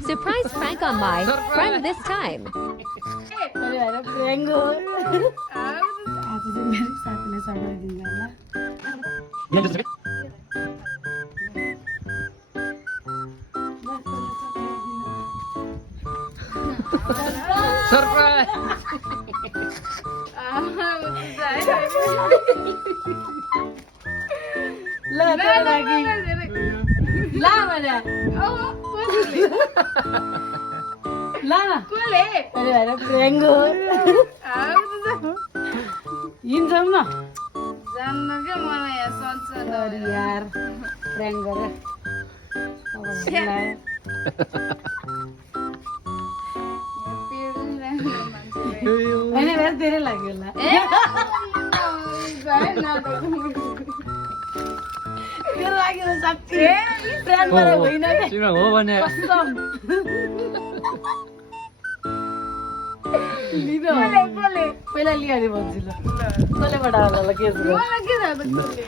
Surprise prank on my friend this time. अरे भाइ prank हो आज चाहिँ मेरो साथीले सरप्राइज दिन्छ होला सरप्राइज ल तेरो लागि ला भने ला न कोले अरे भाइ प्र्याङ्क हो हिँड्छौँ न जान्न के मलाई यहाँ सन्छ अरे यार प्र्याङ्क गरेर होइन मेरो धेरै लाग्यो होला तेरो लाग्यो होला साँच्ची प्र्याङ्क गरेर होइन क्या तिम्रो हो भने कसम लिनु पहिला लिहाल्यो भन्छु ल कसले पठायो होला के मलाई के थाहा त कोले